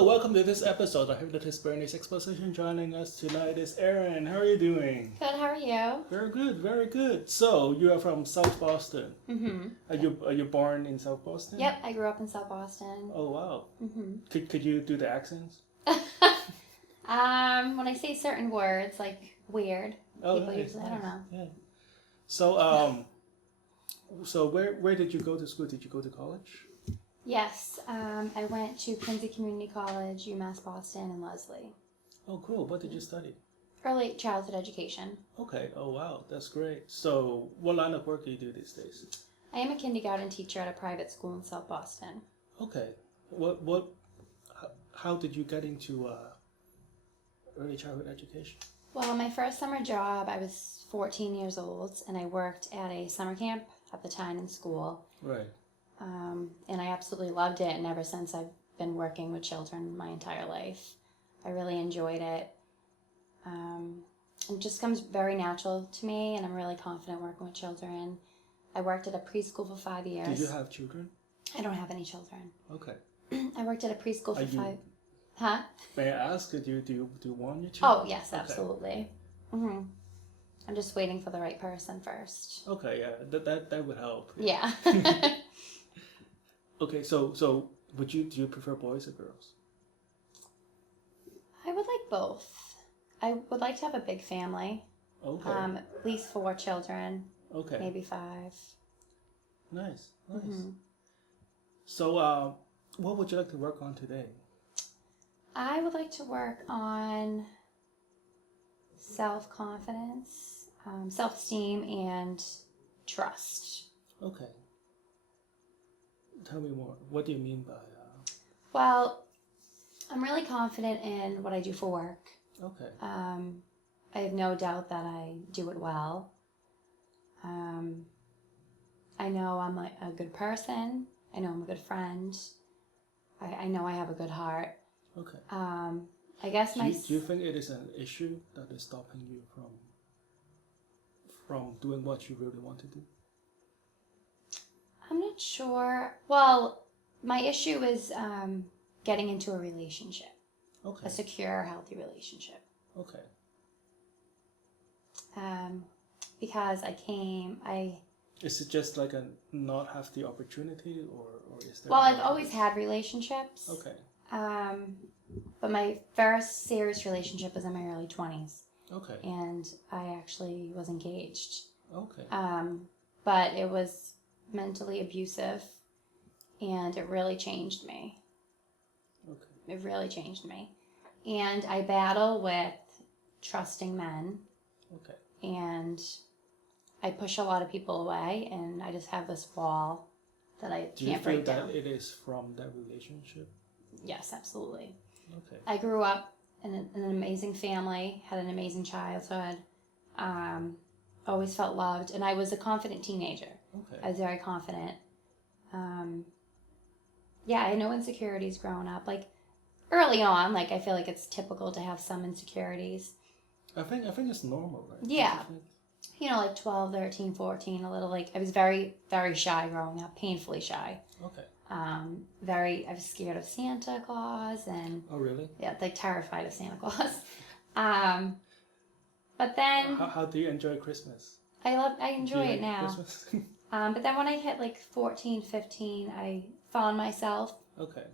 Hello, welcome to this episode of Hypnotist Exposition. Joining us tonight is Erin. How are you doing? Good, how are you? Very good, very good. So, you are from South Boston. Mm-hmm. Are you born in South Boston? Yep, I grew up in South Boston. Oh, wow. Mm-hmm. Could you do the accents? When I say certain words, like weird, people nice, usually, nice. I don't know. Yeah. So, so where did you go to school? Did you go to college? Yes, I went to Quincy Community College, UMass Boston, and Leslie. Oh, cool. What did you study? Early childhood education. Okay. Oh, wow. That's great. So, what line of work do you do these days? I am a kindergarten teacher at a private school in South Boston. Okay. How did you get into early childhood education? Well, my first summer job, I was 14 years old, and I worked at a summer camp at the time in school. Right. And I absolutely loved it, and ever since I've been working with children my entire life. I really enjoyed it. It just comes very natural to me, and I'm really confident working with children. I worked at a preschool for 5 years. Did you have children? I don't have any children. Okay. I worked at a preschool for 5... Huh? May I ask, do you want your children? Oh, yes, okay. absolutely. Mm-hmm. I'm just waiting for the right person first. Okay, yeah, that would help. Yeah. Okay, so do you prefer boys or girls? I would like both. I would like to have a big family. Okay. At least 4 children. Okay. Maybe 5. Nice. Mm-hmm. So, what would you like to work on today? I would like to work on self-confidence, self-esteem, and trust. Okay. Tell me more. What do you mean by... Well, I'm really confident in what I do for work. Okay. I have no doubt that I do it well. I know I'm a good person. I know I'm a good friend. I know I have a good heart. Okay. I guess do you think it is an issue that is stopping you from doing what you really want to do? I'm not sure. Well, my issue is getting into a relationship. Okay. A secure, healthy relationship. Okay. Because Is it just like a not have the opportunity, or is there... Well, I've always had relationships. Okay. But my first serious relationship was in my early 20s. Okay. And I actually was engaged. Okay. But it was mentally abusive, and it really changed me. Okay. It really changed me. And I battle with trusting men. Okay. And I push a lot of people away, and I just have this wall that I can't break down. Do you feel that it is from that relationship? Yes, absolutely. Okay. I grew up in an amazing family, had an amazing childhood, always felt loved, and I was a confident teenager. Okay. I was very confident. Yeah, I had no insecurities growing up. Like, early on, like, I feel like it's typical to have some insecurities. I think it's normal, right? Yeah. You know, like 12, 13, 14, a little, like, I was very, very shy growing up, painfully shy. Okay. I was scared of Santa Claus, and... Oh, really? Yeah, like, terrified of Santa Claus. But then... How do you enjoy Christmas? I enjoy it now. Christmas? But then when I hit, like, 14, 15, I found myself. Okay.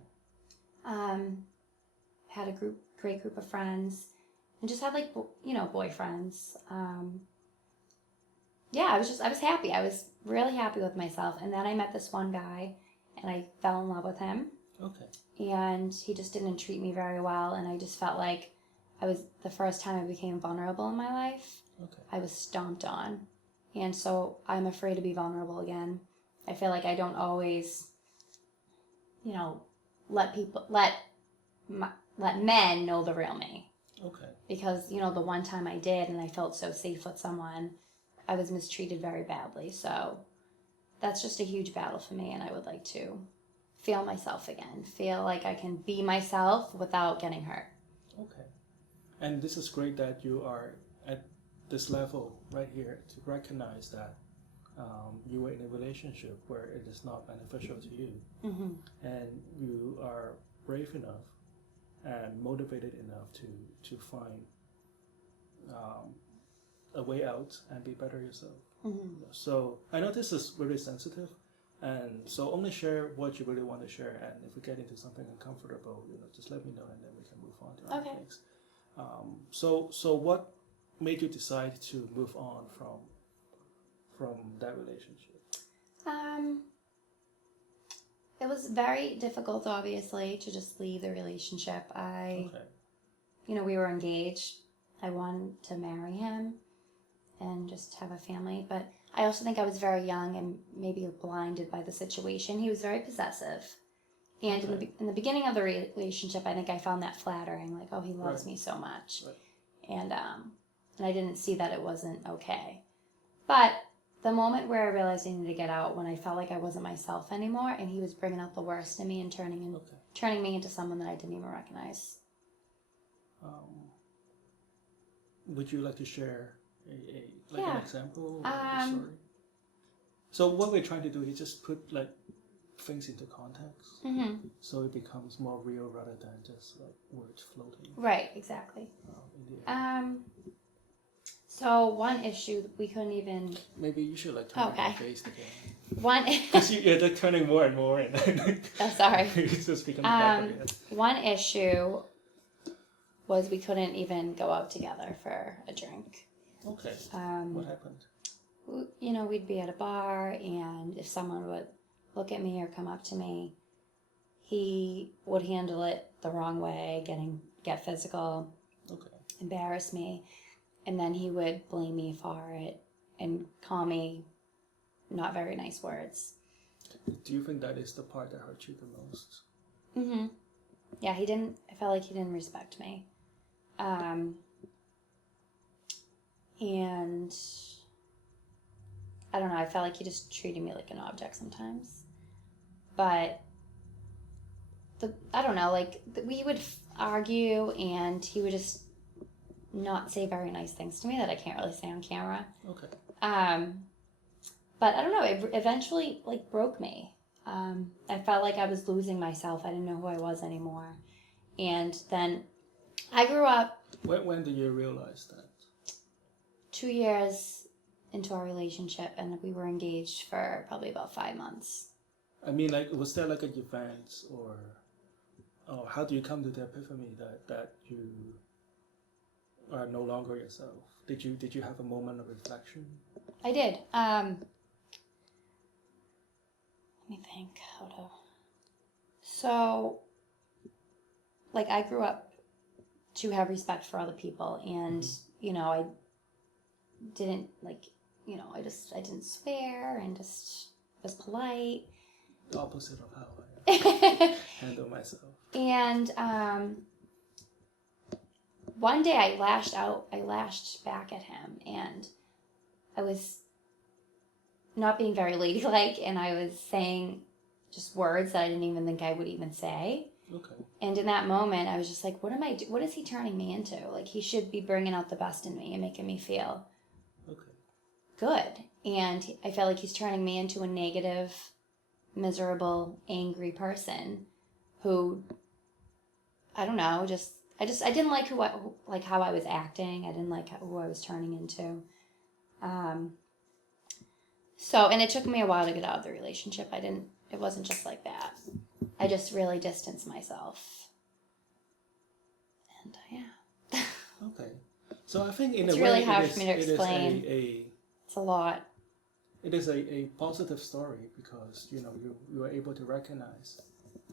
Had a great group of friends, and just had, like, boyfriends. Yeah, I was happy. I was really happy with myself. And then I met this one guy, and I fell in love with him. Okay. And he just didn't treat me very well, and I just felt like the first time I became vulnerable in my life. Okay. I was stomped on. And so I'm afraid to be vulnerable again. I feel like I don't always, let men know the real me. Okay. Because, the one time I did, and I felt so safe with someone, I was mistreated very badly. So that's just a huge battle for me, and I would like to feel myself again. Feel like I can be myself without getting hurt. Okay. And this is great that you are at this level right here to recognize that you were in a relationship where it is not beneficial to you. Mm-hmm. And you are brave enough and motivated enough to find a way out and be better yourself. So I know this is really sensitive, and so only share what you really want to share, and if we get into something uncomfortable, just let me know, and then we can move on to other things. So what made you decide to move on from that relationship? It was very difficult, obviously, to just leave the relationship. We were engaged. I wanted to marry him and just have a family, but I also think I was very young and maybe blinded by the situation. He was very possessive. And in the beginning of the relationship, I think I found that flattering, like, oh, he loves me so much. And I didn't see that it wasn't okay. But the moment where I realized I needed to get out, when I felt like I wasn't myself anymore, and he was bringing out the worst in me and turning me into someone that I didn't even recognize. Would you like to share an example or a story? So what we're trying to do is just put things into context, so it becomes more real rather than just words floating. Right, exactly. So one issue we couldn't even. Maybe you should turn your face again. One. Because you're turning more and more, and oh, sorry. It's just becoming one issue was we couldn't even go out together for a drink. Okay. What happened? We'd be at a bar, and if someone would look at me or come up to me, he would handle it the wrong way, get physical, embarrass me, and then he would blame me for it and call me not very nice words. Do you think that is the part that hurt you the most? Yeah, I felt like he didn't respect me. And I don't know, I felt like he just treated me like an object sometimes. But I don't know, we would argue, and he would just not say very nice things to me that I can't really say on camera. Okay. But I don't know, it eventually broke me. I felt like I was losing myself. I didn't know who I was anymore. And then I grew up. When did you realize that? 2 years into our relationship, and we were engaged for probably about 5 months. I mean, was there an event, or how do you come to the epiphany that you are no longer yourself? Did you have a moment of reflection? I did. Let me think how to. So, I grew up to have respect for other people, and I didn't I didn't swear and just was polite. The opposite of how I handle myself. And one day I lashed back at him, and I was not being very ladylike, and I was saying just words that I didn't even think I would even say. Okay. And in that moment, I was just like, what is he turning me into? He should be bringing out the best in me and making me feel good. And I felt like he's turning me into a negative, miserable, angry person who, I don't know, I didn't like how I was acting. I didn't like who I was turning into. And it took me a while to get out of the relationship. It wasn't just like that. I just really distanced myself. And yeah. Okay. So I think it's really hard for me to explain. It's a lot. It is a positive story because you are able to recognize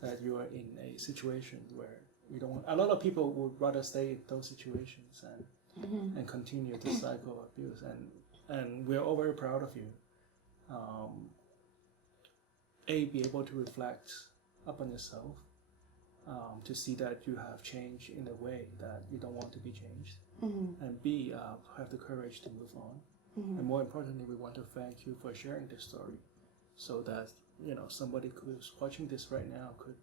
that you are in a situation where you don't want. A lot of people would rather stay in those situations and continue this cycle of abuse, and we are all very proud of you. Be able to reflect upon yourself, to see that you have changed in a way that you don't want to be changed, and B, have the courage to move on. And more importantly, we want to thank you for sharing this story, so that somebody who's watching this right now could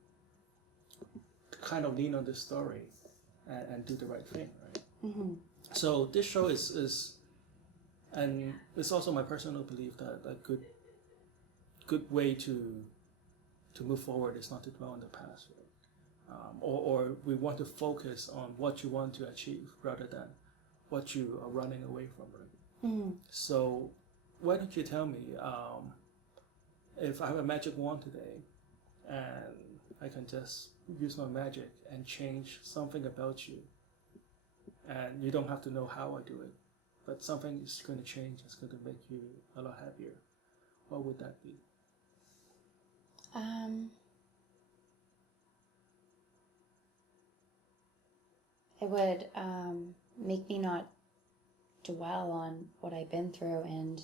kind of lean on this story and do the right thing, right? So this show is, and it's also my personal belief that a good way to move forward is not to dwell on the past. Right? or we want to focus on what you want to achieve rather than what you are running away from, right? Mm-hmm. So why don't you tell me if I have a magic wand today and I can just use my magic and change something about you, and you don't have to know how I do it, but something is going to change, it's going to make you a lot happier. What would that be? It would make me not dwell on what I've been through and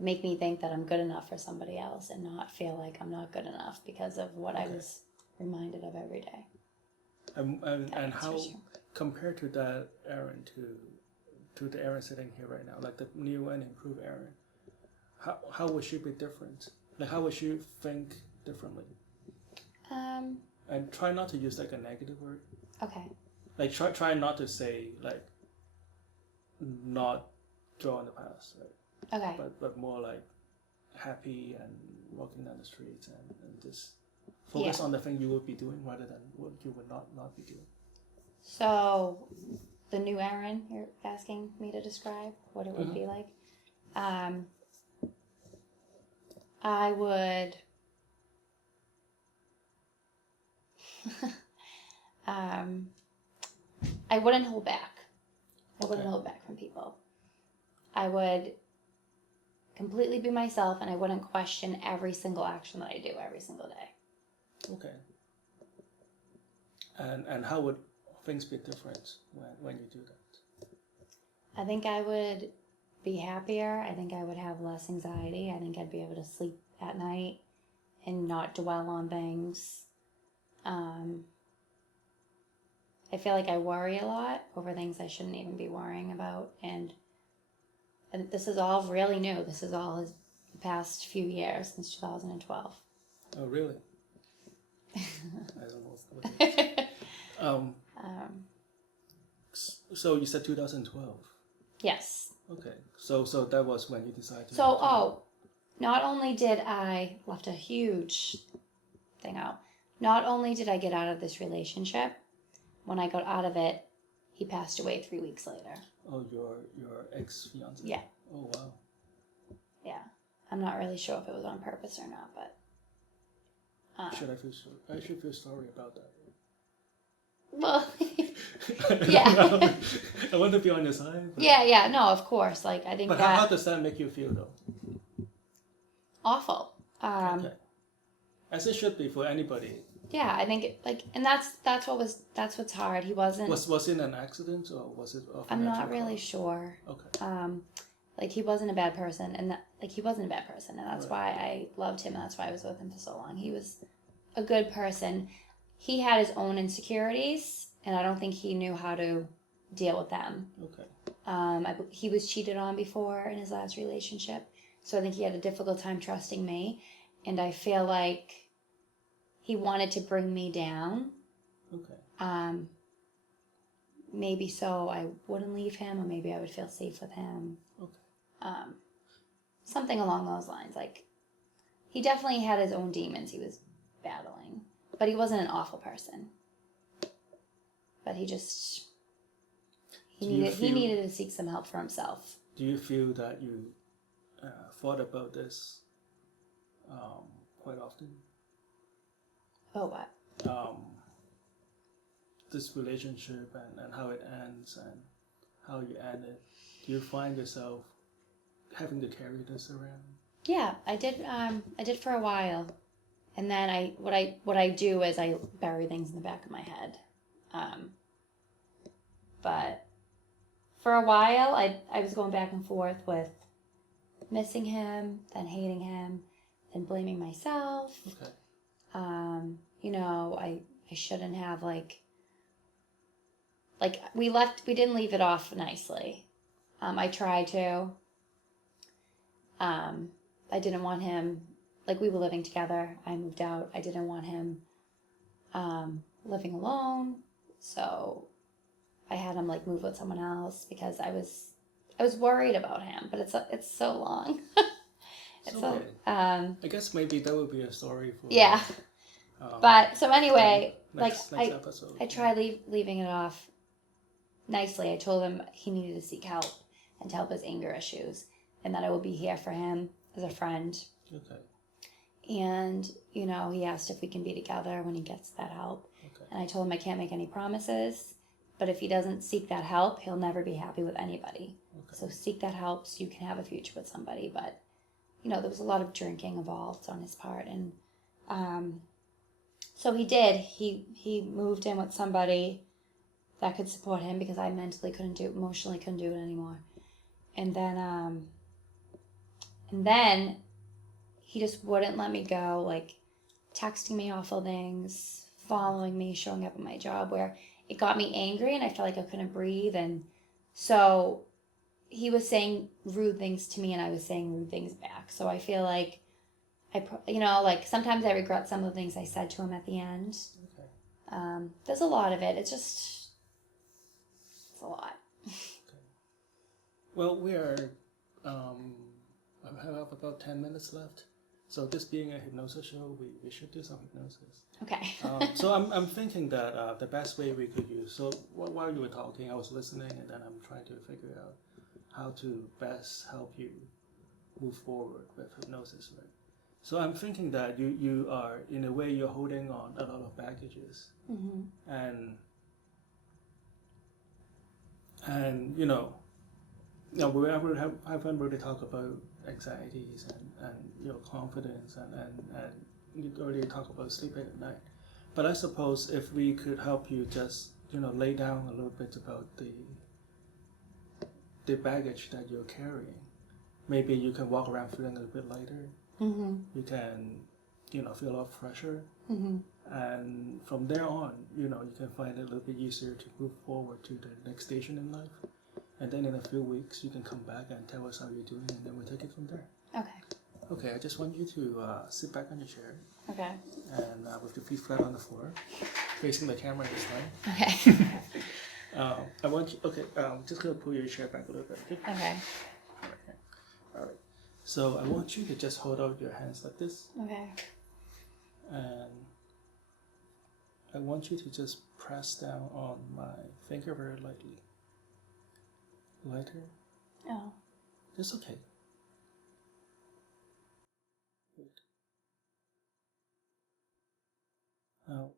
make me think that I'm good enough for somebody else and not feel like I'm not good enough because of what I was reminded of every day. And how, compared to that Erin, to the Erin sitting here right now, like the new and improved Erin, how would she be different? Like how would she think differently? And try not to use like a negative word. Okay. Like try not to say like not dwell on the past, right? Okay. But more like happy and walking down the streets and just focus on the thing you would be doing rather than what you would not be doing. So the new Erin, you're asking me to describe what it would be like. I would I wouldn't hold back. I wouldn't hold back from people. I would completely be myself, and I wouldn't question every single action that I do every single day. Okay. And how would things be different when you do that? I think I would be happier. I think I would have less anxiety. I think I'd be able to sleep at night and not dwell on things. I feel like I worry a lot over things I shouldn't even be worrying about. And this is all really new. This is all the past few years, since 2012. Oh, really? I don't know what it is. So you said 2012? Yes. Okay. So that was when you decided to... Not only did I... Left a huge thing out. Not only did I get out of this relationship, when I got out of it, he passed away 3 weeks later. Oh, your ex-fiancé? Yeah. Oh, wow. Yeah. I'm not really sure if it was on purpose or not, but... I should feel sorry about that. Well, yeah. I want to be on your side. Yeah, no, of course. Like, I think but how does that make you feel, though? Awful. Okay. As it should be for anybody. Yeah, I think and that's what's hard. He wasn't. Was it an accident or was it? I'm not really sure. Okay. Like he wasn't a bad person, and that's why I loved him, and that's why I was with him for so long. He was a good person. He had his own insecurities, and I don't think he knew how to deal with them. Okay. He was cheated on before in his last relationship, so I think he had a difficult time trusting me, and I feel like he wanted to bring me down. Okay. Maybe so I wouldn't leave him, or maybe I would feel safe with him. Okay. Something along those lines. Like, he definitely had his own demons he was battling, but he wasn't an awful person. But he just he needed to seek some help for himself. Do you feel that you thought about this quite often? Oh, what? This relationship and how it ends and how you end it. Do you find yourself having to carry this around? Yeah, I did. I did for a while, and then what I do is I bury things in the back of my head. But for a while, I was going back and forth with missing him, then hating him, then blaming myself. Okay. I shouldn't have like we didn't leave it off nicely. I tried to. I didn't want him, like we were living together. I moved out. I didn't want him living alone. So I had him like move with someone else because I was worried about him, but it's so long. Okay. I guess maybe that would be a story for But so anyway, next episode. I tried leaving it off nicely. I told him he needed to seek help and to help his anger issues, and that I would be here for him as a friend. Okay. And, you know, he asked if we can be together when he gets that help. Okay. And I told him I can't make any promises, but if he doesn't seek that help, he'll never be happy with anybody. Okay. So seek that help so you can have a future with somebody. But, you know, there was a lot of drinking involved on his part. And so he did. He moved in with somebody that could support him because I emotionally couldn't do it anymore. And then he just wouldn't let me go, like texting me awful things, following me, showing up at my job, where it got me angry and I felt like I couldn't breathe. And so he was saying rude things to me and I was saying rude things back. So I feel like like sometimes I regret some of the things I said to him at the end. Okay. There's a lot of it. It's a lot. Okay. Well, we are, I have about 10 minutes left. So this being a hypnosis show, we should do some hypnosis. Okay. So I'm thinking that the best way we could use, so while you were talking, I was listening and then I'm trying to figure out how to best help you move forward with hypnosis, right? So I'm thinking that you are, in a way, you're holding on a lot of baggages. Mm-hmm. And we haven't really talked about anxieties and your confidence and you already talk about sleeping at night. But I suppose if we could help you just lay down a little bit about the baggage that you're carrying, maybe you can walk around feeling a little bit lighter. Mm-hmm. You can feel off pressure. Mm-hmm. And from there on, you can find it a little bit easier to move forward to the next station in life. And then in a few weeks, you can come back and tell us how you're doing, and then we'll take it from there. Okay. Okay, I just want you to sit back on your chair. Okay. And with your feet flat on the floor, facing the camera this time. Okay. I want you, just going to pull your chair back a little bit, okay? Okay. All right. So I want you to just hold out your hands like this. Okay. And I want you to just press down on my finger very lightly. Lighter? Oh. It's okay. Good. Now,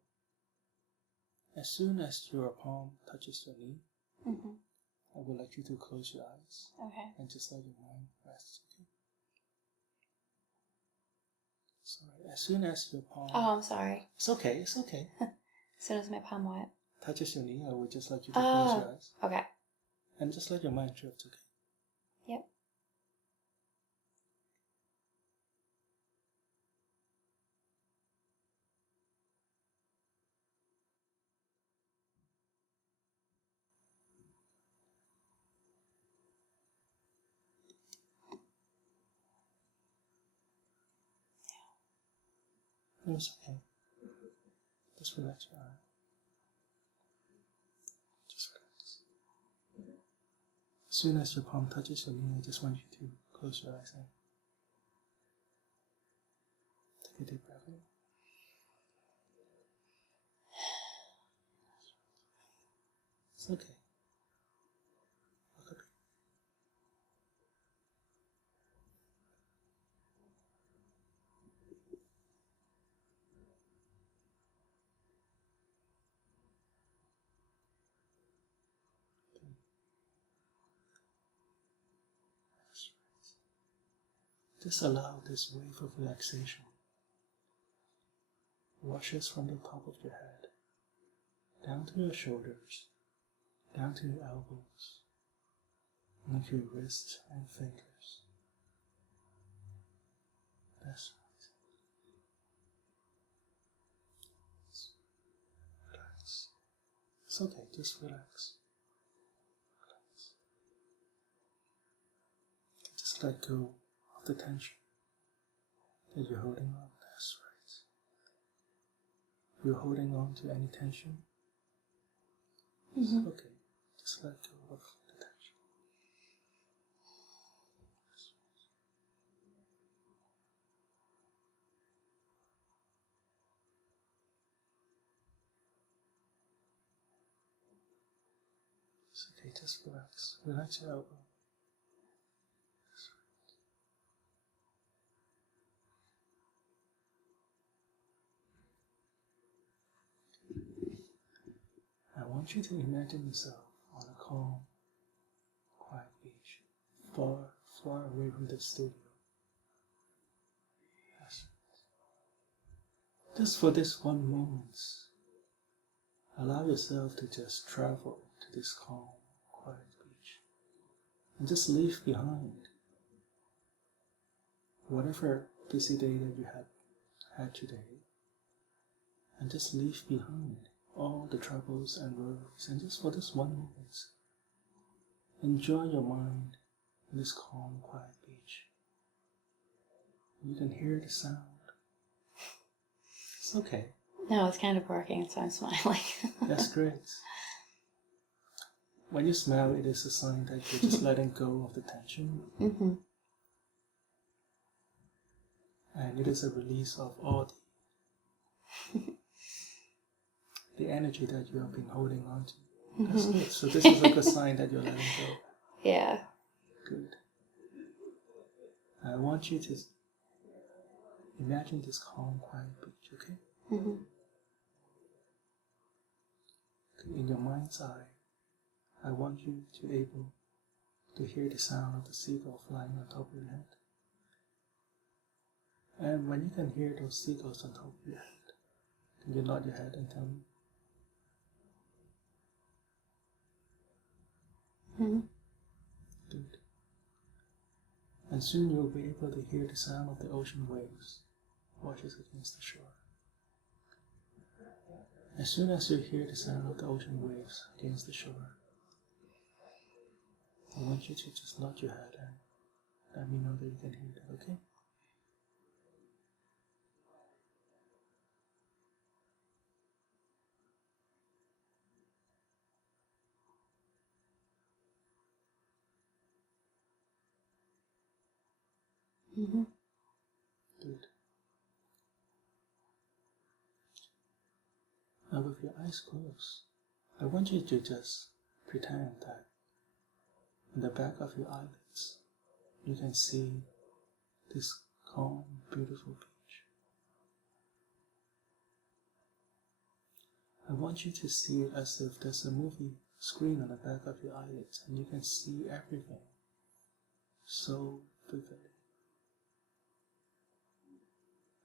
as soon as your palm touches your knee, mm-hmm. I would like you to close your eyes. Okay. And just let your mind rest, okay? Sorry. As soon as your palm... Oh, I'm sorry. It's okay, it's okay. As soon as my palm what? Touches your knee, I would just like you to close your eyes. Okay. And just let your mind drift, okay? Yep. No, it's okay. Just relax your eye. Just relax. As soon as your palm touches your knee, I just want you to close your eyes and take a deep breath in. It's okay. Look at me. That's right. Just allow this wave of relaxation washes from the top of your head, down to your shoulders, down to your elbows, onto your wrists and fingers. That's right. Relax. It's okay, just relax. Relax. Just let go of the tension that you're holding on. That's right. If you're holding on to any tension, it's okay. Just let go of the tension. It's okay, just relax. Relax your elbow. I want you to imagine yourself on a calm, quiet beach, far, far away from the studio. Yes. Just for this one moment, allow yourself to just travel to this calm, quiet beach and just leave behind whatever busy day that you have had today, and just leave behind all the troubles and worries, and just for this one moment, enjoy your mind in this calm, quiet beach. You can hear the sound. It's okay. No, it's kind of working, so I'm smiling. That's great. When you smile, it is a sign that you're just letting go of the tension. Mm-hmm. And it is a release of all the energy that you have been holding on to. That's good. So this is a good sign that you're letting go. Yeah. Good. I want you to imagine this calm, quiet beach, okay? Mm-hmm. In your mind's eye, I want you to be able to hear the sound of the seagull flying on top of your head. And when you can hear those seagulls on top of your head, can you nod your head and tell me? Mm-hmm. Good. And soon you'll be able to hear the sound of the ocean waves washes against the shore. As soon as you hear the sound of the ocean waves against the shore, I want you to just nod your head and let me know that you can hear that, okay? Mm-hmm. Good. Now with your eyes closed, I want you to just pretend that in the back of your eyelids, you can see this calm, beautiful beach. I want you to see it as if there's a movie screen on the back of your eyelids and you can see everything so vividly.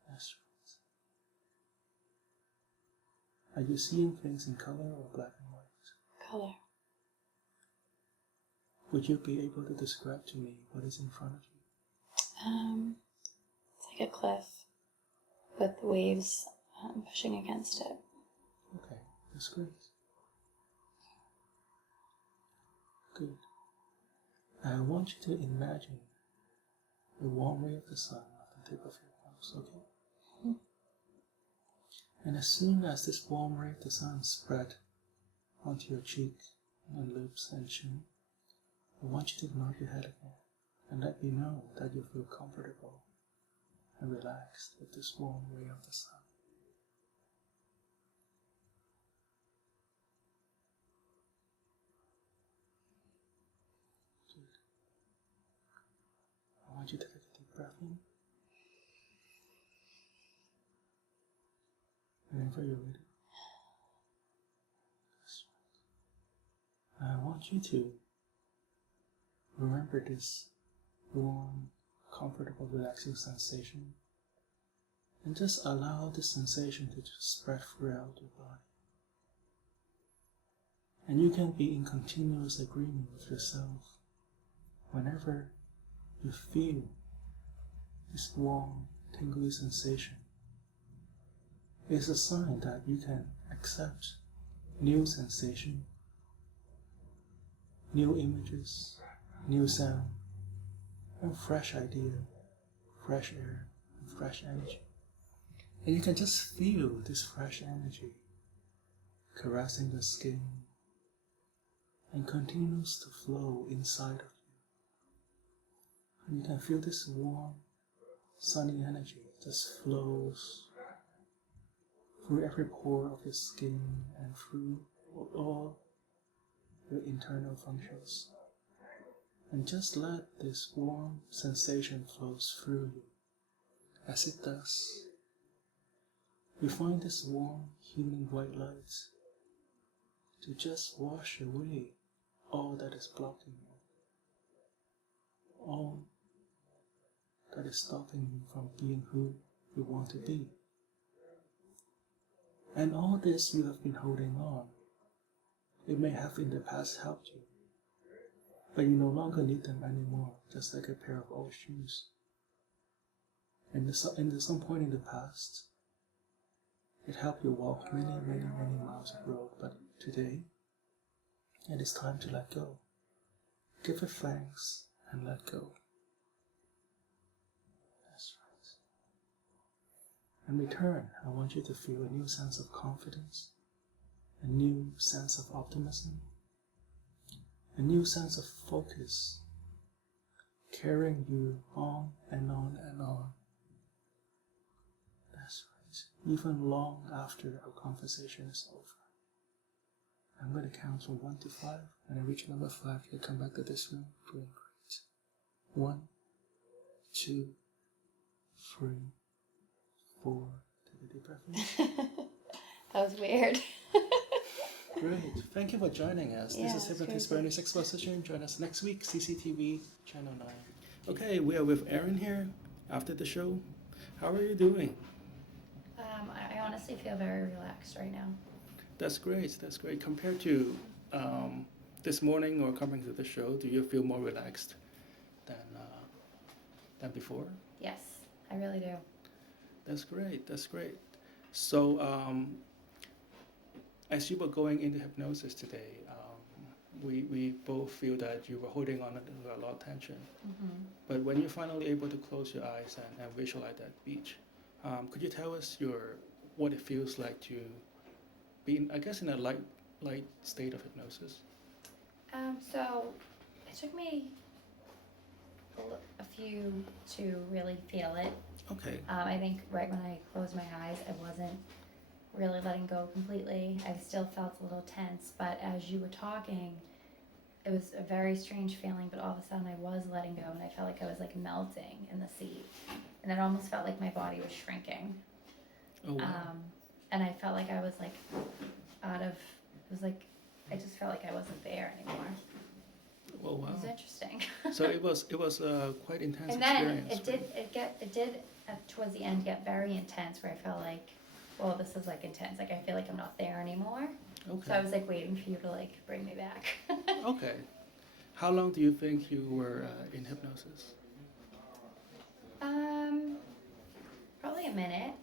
That's right. Are you seeing things in color or black and white? Color. Would you be able to describe to me what is in front of you? It's like a cliff with waves pushing against it. Okay, that's great. Good. I want you to imagine the warm ray of the sun at the tip of your nose, okay? Mm-hmm. And as soon as this warm ray of the sun spread onto your cheek and lips and chin, I want you to nod your head again and let me know that you feel comfortable and relaxed with this warm ray of the sun. Good. I want you to take a deep breath in. Whenever you're ready. I want you to remember this warm, comfortable, relaxing sensation, and just allow this sensation to just spread throughout your body. And you can be in continuous agreement with yourself whenever you feel this warm, tingly sensation. It's a sign that you can accept new sensation, new images, new sound, and fresh idea, fresh air, and fresh energy. And you can just feel this fresh energy caressing the skin and continues to flow inside of you. And you can feel this warm, sunny energy just flows through every pore of your skin and through all your internal functions. And just let this warm sensation flow through you. As it does, you find this warm, healing white light to just wash away all that is blocking you, all that is stopping you from being who you want to be. And all this you have been holding on. It may have in the past helped you, but you no longer need them anymore, just like a pair of old shoes. And at some point in the past, it helped you walk many, many, many miles of road, but today, it is time to let go. Give it thanks and let go. That's right. In return, I want you to feel a new sense of confidence, a new sense of optimism, a new sense of focus, carrying you on and on and on. That's right. Even long after our conversation is over. I'm going to count from 1 to 5, and I reach number 5, you'll come back to this room. Doing great. 1, 2, 3, 4. Take a deep breath in. That was weird. Great. Thank you for joining us. Yeah, This is Hypnotist Erins Exposition. Join us next week, CCTV, Channel 9. Okay, we are with Erin here after the show. How are you doing? I honestly feel very relaxed right now. That's great. That's great. Compared to this morning or coming to the show, do you feel more relaxed than before? Yes, I really do. That's great. That's great. So, as you were going into hypnosis today, we both feel that you were holding on to a lot of tension. Mm-hmm. But when you're finally able to close your eyes and visualize that beach, could you tell us what it feels like to be, I guess, in a light state of hypnosis? So it took me a few to really feel it. Okay. I think right when I closed my eyes, I wasn't really letting go completely. I still felt a little tense, but as you were talking, it was a very strange feeling, but all of a sudden I was letting go and I felt like I was like melting in the seat. And it almost felt like my body was shrinking. Oh, wow. And I felt like I was like I just felt like I wasn't there anymore. Oh, wow. It was interesting. So it was a quite intense and then experience. it did towards the end get very intense, where I felt like, well, this is like intense. Like I feel like I'm not there anymore. Okay. So I was like waiting for you to like bring me back. Okay. How long do you think you were in hypnosis? Probably a minute.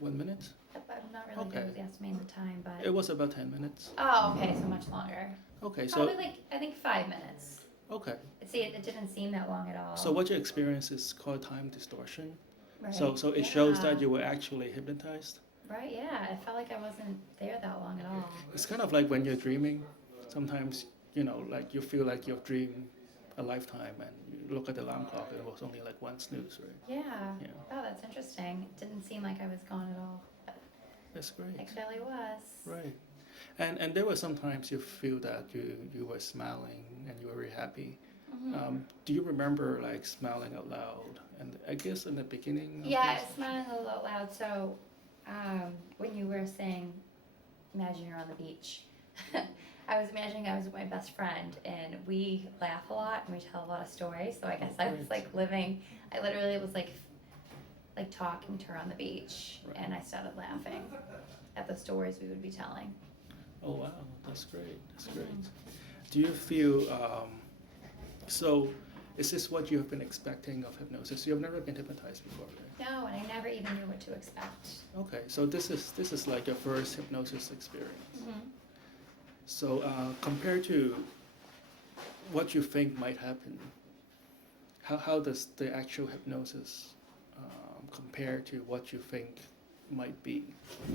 1 minute? I'm not really good with estimating the time, but It was about 10 minutes. oh, okay, so much longer. Okay, so Probably like I think 5 minutes. okay. See, it didn't seem that long at all. So what you experience is called time distortion. Right. So it shows that you were actually hypnotized. Right, yeah. I felt like I wasn't there that long at all. It's kind of like when you're dreaming. Sometimes, like you feel like you've dreamed a lifetime and you look at the alarm clock and it was only like one snooze, right? Yeah. Oh, that's interesting. It didn't seem like I was gone at all. But that's great. it clearly was. Right. And there were some times you feel that you were smiling and you were very happy. Mm-hmm. Do you remember like smiling out loud? And I guess in the beginning. Yeah, I was smiling a little out loud. So when you were saying, imagine you're on the beach, I was imagining I was with my best friend, and we laugh a lot and we tell a lot of stories. So I guess I was like I literally was like talking to her on the beach, and I started laughing at the stories we would be telling. Oh wow, that's great. That's great. Do you feel so? Is this what you have been expecting of hypnosis? You've never been hypnotized before, right? No, and I never even knew what to expect. Okay, so this is like your first hypnosis experience. Mm-hmm. So compared to what you think might happen, how does the actual hypnosis compare to what you think might be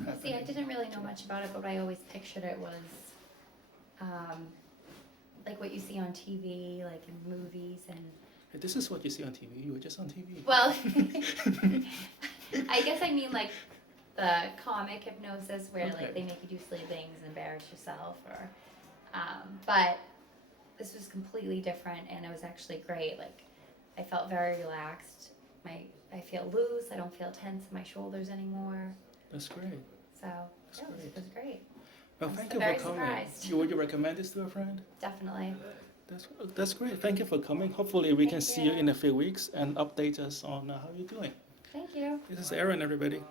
happening? See, I didn't really know much about it, but what I always pictured it was like what you see on TV, like in movies and... This is what you see on TV. You were just on TV. Well, I guess I mean like the comic hypnosis where like they make you do silly things and embarrass yourself, or but this was completely different, and it was actually great. Like, I felt very relaxed. I feel loose. I don't feel tense in my shoulders anymore. That's great. So it was great. Well, I'm thank you very for coming. surprised. Would you recommend this to a friend? Definitely. That's great. Thank you for coming. Hopefully we can Thank see you you. in a few weeks and update us on how you're doing. Thank you. This is Erin, everybody.